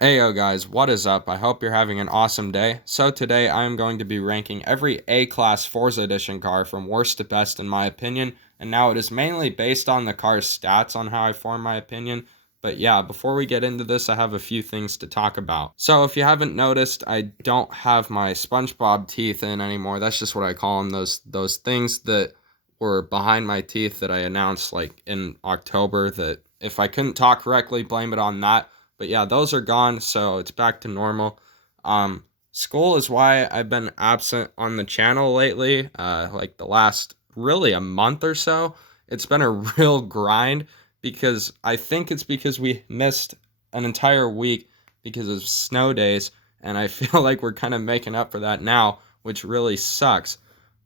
Heyo guys, what is up? I hope you're having an awesome day. So today I am going to be ranking every A-Class Forza Edition car from worst to best in my opinion, and now it is mainly based on the car's stats on how I form my opinion. But yeah, before we get into this, I have a few things to talk about. So if you haven't noticed, I don't have my SpongeBob teeth in anymore. That's just what I call them, those things that were behind my teeth that I announced like in October that if I couldn't talk correctly, blame it on that. But yeah, those are gone, so it's back to normal. School is why I've been absent on the channel lately, like the last really a month or so. It's been a real grind because I think it's because we missed an entire week because of snow days, and I feel like we're kind of making up for that now, which really sucks.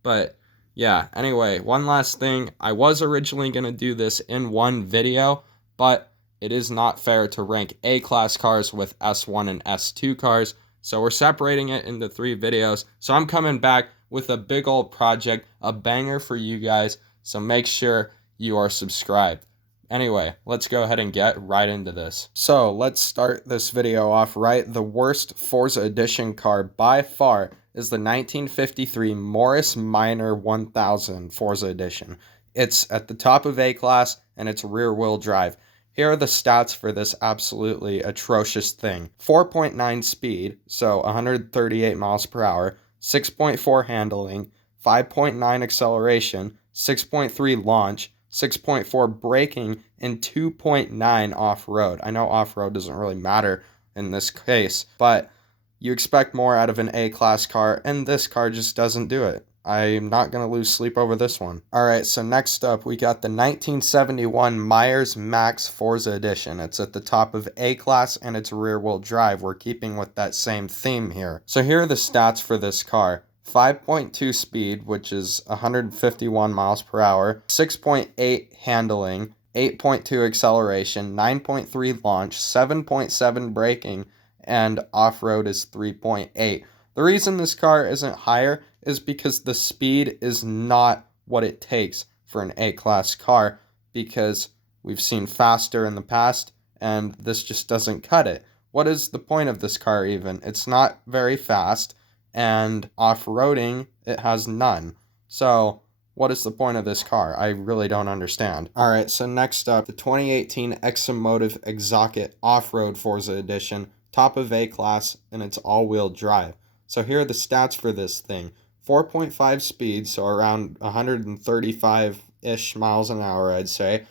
But yeah, anyway, one last thing. I was originally going to do this in one video, but it is not fair to rank A-Class cars with S1 and S2 cars, so we're separating it into 3 videos. So I'm coming back with a big old project, a banger for you guys, so make sure you are subscribed. Anyway, let's go ahead and get right into this. So let's start this video off right. The worst Forza Edition car by far is the 1953 Morris Minor 1000 Forza Edition. It's at the top of A-Class and it's rear-wheel drive. Here are the stats for this absolutely atrocious thing. 4.9 speed, so 138 miles per hour, 6.4 handling, 5.9 acceleration, 6.3 launch, 6.4 braking, and 2.9 off-road. I know off-road doesn't really matter in this case, but you expect more out of an A-Class car, and this car just doesn't do it. I'm not going to lose sleep over this one. Alright, so next up, we got the 1971 Myers Max Forza Edition. It's at the top of A-Class, and it's rear-wheel drive. We're keeping with that same theme here. So here are the stats for this car. 5.2 speed, which is 151 miles per hour, 6.8 handling, 8.2 acceleration, 9.3 launch, 7.7 braking, and off-road is 3.8. The reason this car isn't higher is because the speed is not what it takes for an A-Class car, because we've seen faster in the past, and this just doesn't cut it. What is the point of this car even? It's not very fast, and off-roading, it has none. So, what is the point of this car? I really don't understand. Alright, so next up, the 2018 Exomotive Xockit Off-Road Forza Edition, top of A-Class, and it's all-wheel drive. So here are the stats for this thing. 4.5 speed, so around 135-ish miles an hour, I'd say.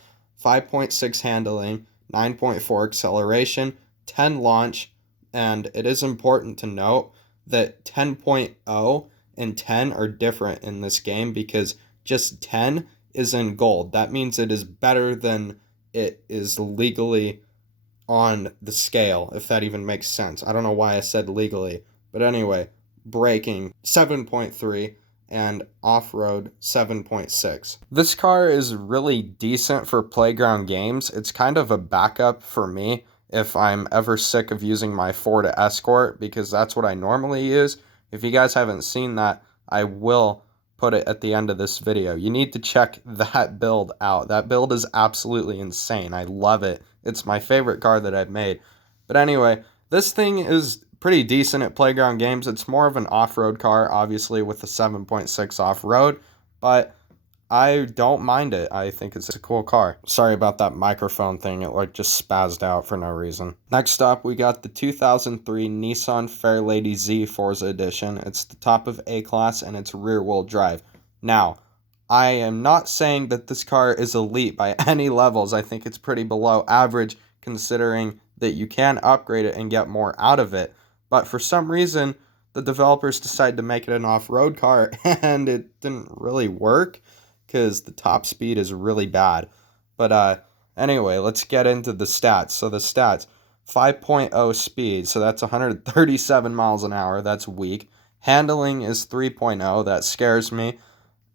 5.6 handling, 9.4 acceleration, 10 launch, and it is important to note that 10.0 and 10 are different in this game because just 10 is in gold. That means it is better than it is legally on the scale, if that even makes sense. I don't know why I said legally. But anyway, braking 7.3 and off-road 7.6. This car is really decent for playground games. It's kind of a backup for me if I'm ever sick of using my Ford Escort, because that's what I normally use. If you guys haven't seen that, I will put it at the end of this video. You need to check that build out. That build is absolutely insane. I love it. It's my favorite car that I've made. But anyway, this thing is pretty decent at playground games. It's more of an off-road car, obviously, with the 7.6 off-road, but I don't mind it. I think it's a cool car. Sorry about that microphone thing. It just spazzed out for no reason. Next up, we got the 2003 Nissan Fairlady Z Forza Edition. It's the top of A-Class, and it's rear-wheel drive. Now, I am not saying that this car is elite by any levels. I think it's pretty below average, considering that you can upgrade it and get more out of it. But for some reason, the developers decided to make it an off-road car, and it didn't really work because the top speed is really bad. But anyway, let's get into the stats. So the stats, 5.0 speed, so that's 137 miles an hour. That's weak. Handling is 3.0. That scares me.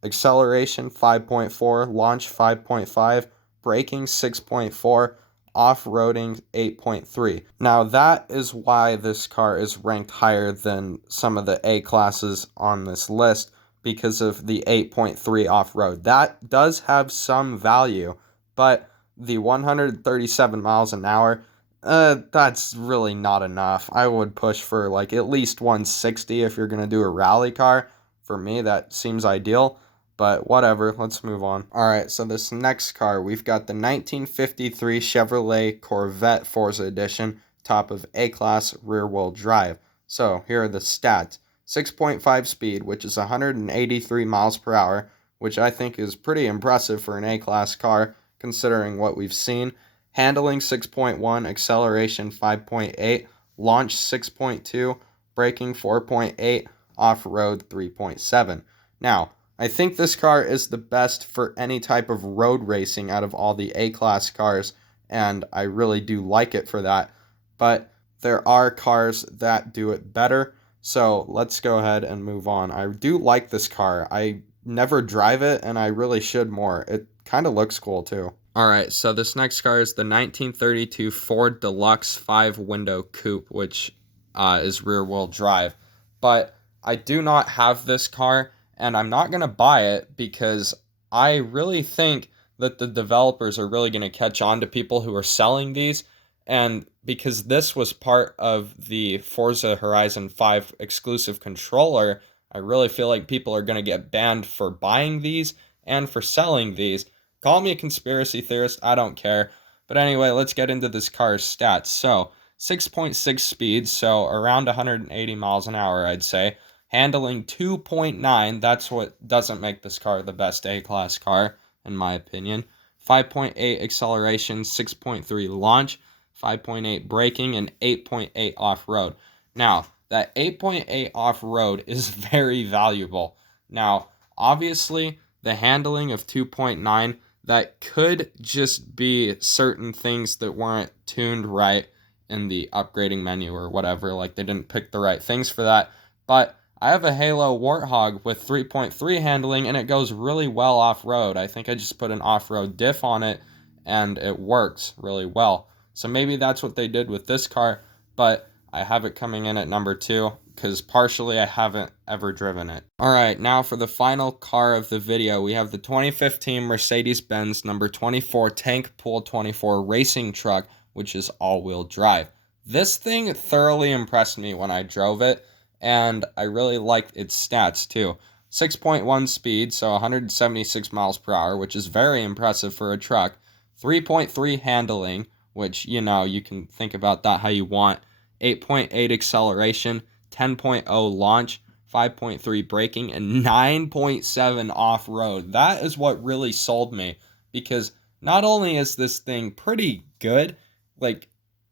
Acceleration 5.4, launch 5.5, braking 6.4, off-roading 8.3. Now that is why this car is ranked higher than some of the A classes on this list, because of the 8.3 off-road. That does have some value, but the 137 miles an hour That's really not enough. I would push for like at least 160 if you're gonna do a rally car. For me, that seems ideal, but whatever, let's move on. Alright, so this next car, we've got the 1953 Chevrolet Corvette Forza Edition, top of A-Class rear-wheel drive. So, here are the stats. 6.5 speed, which is 183 miles per hour, which I think is pretty impressive for an A-Class car, considering what we've seen. Handling 6.1, acceleration 5.8, launch 6.2, braking 4.8, off-road 3.7. Now, I think this car is the best for any type of road racing out of all the A-Class cars, and I really do like it for that. But there are cars that do it better, so let's go ahead and move on. I do like this car. I never drive it, and I really should more. It kind of looks cool, too. Alright, so this next car is the 1932 Ford Deluxe 5-window coupe, which is rear-wheel drive. But I do not have this car, and I'm not going to buy it because I really think that the developers are really going to catch on to people who are selling these, and because this was part of the Forza Horizon 5 exclusive controller, I really feel like people are going to get banned for buying these and for selling these. Call me a conspiracy theorist, I don't care. But anyway, let's get into this car's stats. So, 6.6 speed, so around 180 miles an hour, I'd say. Handling 2.9, that's what doesn't make this car the best A-Class car, in my opinion. 5.8 acceleration, 6.3 launch, 5.8 braking, and 8.8 off-road. Now, that 8.8 off-road is very valuable. Now, obviously, the handling of 2.9, that could just be certain things that weren't tuned right in the upgrading menu or whatever, like they didn't pick the right things for that. But I have a Halo Warthog with 3.3 handling, and it goes really well off-road. I think I just put an off-road diff on it, and it works really well. So maybe that's what they did with this car, but I have it coming in at number 2, because partially I haven't ever driven it. Alright, now for the final car of the video, we have the 2015 Mercedes-Benz number 24 Tank Pool 24 racing truck, which is all-wheel drive. This thing thoroughly impressed me when I drove it, and I really liked its stats too. 6.1 speed, so 176 miles per hour, which is very impressive for a truck. 3.3 handling, which, you know, you can think about that how you want. 8.8 acceleration, 10.0 launch, 5.3 braking, and 9.7 off-road. That is what really sold me, because not only is this thing pretty good, like,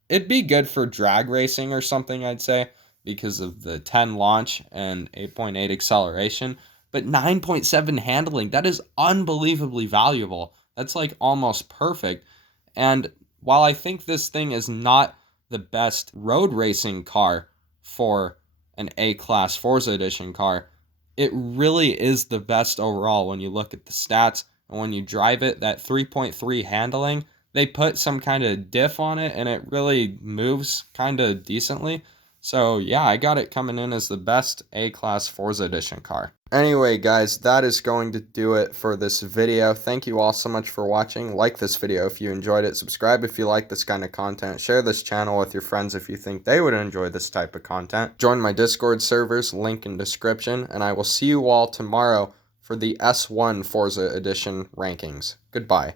it'd be good for drag racing or something, I'd say, because of the 10 launch and 8.8 acceleration, but 9.7 handling, that is unbelievably valuable. That's like almost perfect. And while I think this thing is not the best road racing car for an A-Class Forza Edition car, it really is the best overall when you look at the stats, and when you drive it, that 3.3 handling, they put some kind of diff on it, and it really moves kind of decently. So yeah, I got it coming in as the best A-Class Forza Edition car. Anyway, guys, that is going to do it for this video. Thank you all so much for watching. Like this video if you enjoyed it. Subscribe if you like this kind of content. Share this channel with your friends if you think they would enjoy this type of content. Join my Discord servers, link in description, and I will see you all tomorrow for the S1 Forza Edition rankings. Goodbye.